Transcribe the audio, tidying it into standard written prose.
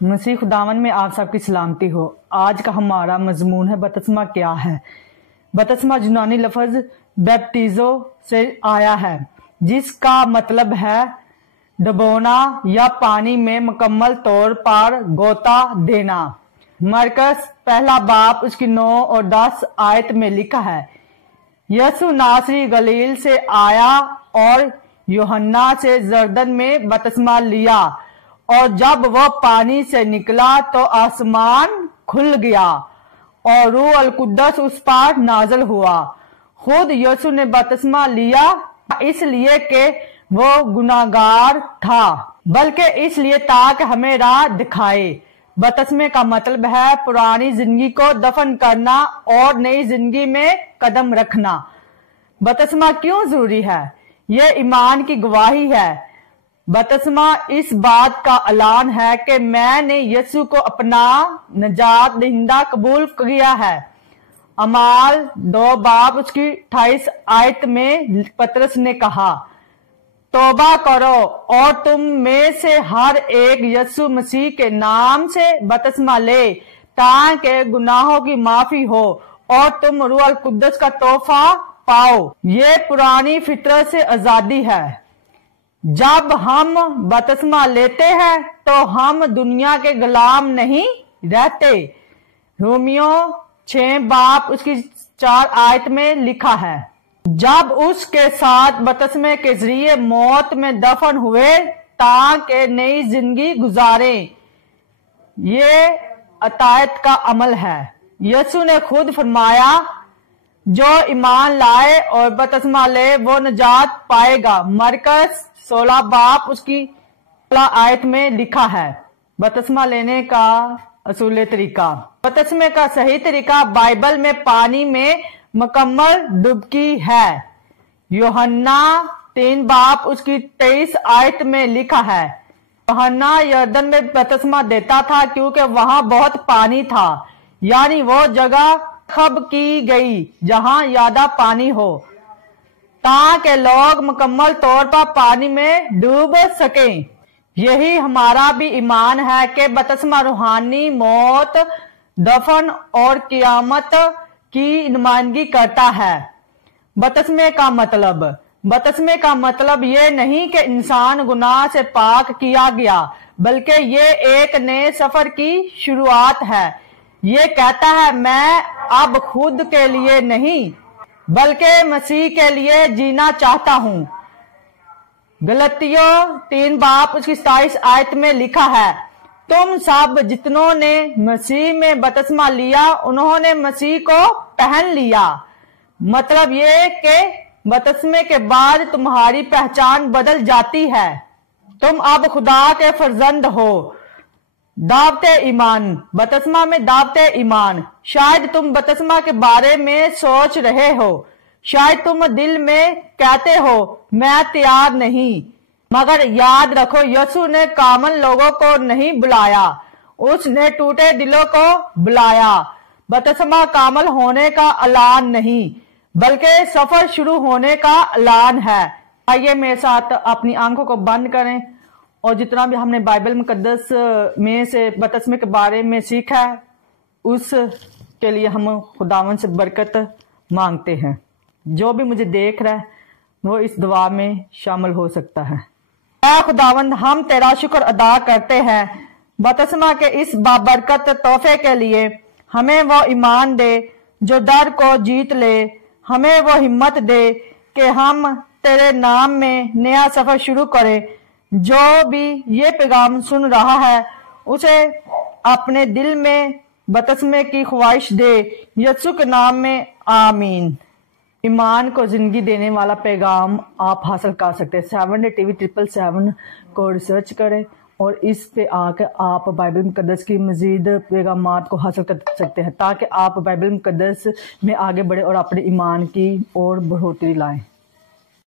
مسیح خداوند میں آپ سب کی سلامتی ہو۔ آج کا ہمارا مضمون ہے بپتسمہ کیا ہے۔ بپتسمہ یونانی لفظ بیپٹیزو سے آیا ہے جس کا مطلب ہے ڈبونا یا پانی میں مکمل طور پر غوطہ دینا۔ مرکز پہلا باب اس کی 9 اور 10 آیت میں لکھا ہے، یسوع ناصری گلیل سے آیا اور یوحنا سے یردن میں بپتسمہ لیا، اور جب وہ پانی سے نکلا تو آسمان کھل گیا اور روح القدس اس پر نازل ہوا۔ خود یسوع نے بپتسمہ لیا اس لیے کہ وہ گناہگار تھا، بلکہ اس لیے تاکہ ہمیں راہ دکھائے۔ بپتسمے کا مطلب ہے پرانی زندگی کو دفن کرنا اور نئی زندگی میں قدم رکھنا۔ بپتسمہ کیوں ضروری ہے؟ یہ ایمان کی گواہی ہے۔ بپتسمہ اس بات کا اعلان ہے کہ میں نے یسوع کو اپنا نجات دہندہ قبول کیا ہے۔ اعمال 2 باب اس کی 28 آیت میں پترس نے کہا، توبہ کرو اور تم میں سے ہر ایک یسوع مسیح کے نام سے بپتسمہ لے تاکہ گناہوں کی معافی ہو اور تم روح القدس کا تحفہ پاؤ۔ یہ پرانی فطرت سے آزادی ہے۔ جب ہم بپتسمہ لیتے ہیں تو ہم دنیا کے غلام نہیں رہتے۔ رومیو 6 باب اس کی 4 آیت میں لکھا ہے، جب اس کے ساتھ بپتسمے کے ذریعے موت میں دفن ہوئے تاکہ نئی زندگی گزاریں۔ یہ اطاعت کا عمل ہے۔ یسوع نے خود فرمایا، جو ایمان لائے اور بپتسمہ لے وہ نجات پائے گا۔ مرکز 16 باب اس کی 16 آیت میں لکھا ہے۔ بپتسمہ لینے کا اصول طریقہ۔ بپتسمے کا صحیح طریقہ بائبل میں پانی میں مکمل ڈبکی ہے۔ یوحنا 3 باب اس کی 23 آیت میں لکھا ہے، یوحنا یردن میں بپتسمہ دیتا تھا کیونکہ وہاں بہت پانی تھا، یعنی وہ جگہ خب کی گئی جہاں زیادہ پانی ہو تاکہ لوگ مکمل طور پر پانی میں ڈوب سکیں۔ یہی ہمارا بھی ایمان ہے کہ بپتسمہ روحانی موت، دفن اور قیامت کی نمائندگی کرتا ہے۔ بپتسمے کا مطلب یہ نہیں کہ انسان گناہ سے پاک کیا گیا، بلکہ یہ ایک نئے سفر کی شروعات ہے۔ یہ کہتا ہے میں اب خود کے لیے نہیں بلکہ مسیح کے لیے جینا چاہتا ہوں۔ غلطیوں 3 باب اس کی 27 آیت میں لکھا ہے، تم سب جتنوں نے مسیح میں بپتسمہ لیا انہوں نے مسیح کو پہن لیا۔ مطلب یہ کہ بپتسمے کے بعد تمہاری پہچان بدل جاتی ہے۔ تم اب خدا کے فرزند ہو۔ دعوت ایمان۔ بپتسمہ میں دعوت ایمان۔ شاید تم بپتسمہ کے بارے میں سوچ رہے ہو، شاید تم دل میں کہتے ہو میں تیار نہیں، مگر یاد رکھو یسوع نے کامل لوگوں کو نہیں بلایا، اس نے ٹوٹے دلوں کو بلایا۔ بپتسمہ کامل ہونے کا اعلان نہیں بلکہ سفر شروع ہونے کا اعلان ہے۔ آئیے میرے ساتھ اپنی آنکھوں کو بند کریں اور جتنا بھی ہم نے بائبل مقدس میں سے بپتسمے کے بارے میں سیکھا ہے اس کے لیے ہم خداوند سے برکت مانگتے ہیں۔ جو بھی مجھے دیکھ رہا ہے وہ اس دعا میں شامل ہو سکتا ہے۔ اے خداوند، ہم تیرا شکر ادا کرتے ہیں بپتسمہ کے اس بابرکت تحفے کے لیے۔ ہمیں وہ ایمان دے جو ڈر کو جیت لے، ہمیں وہ ہمت دے کہ ہم تیرے نام میں نیا سفر شروع کریں۔ جو بھی یہ پیغام سن رہا ہے اسے اپنے دل میں بپتسمے کی خواہش دے، یسوع کے نام میں آمین۔ ایمان کو زندگی دینے والا پیغام آپ حاصل کر سکتے ہیں۔ 7 TV 777 کو ریسرچ کریں اور اس پہ آ کے آپ بائبل مقدس کی مزید پیغامات کو حاصل کر سکتے ہیں تاکہ آپ بائبل مقدس میں آگے بڑھیں اور اپنے ایمان کی اور بڑھوتری لائیں۔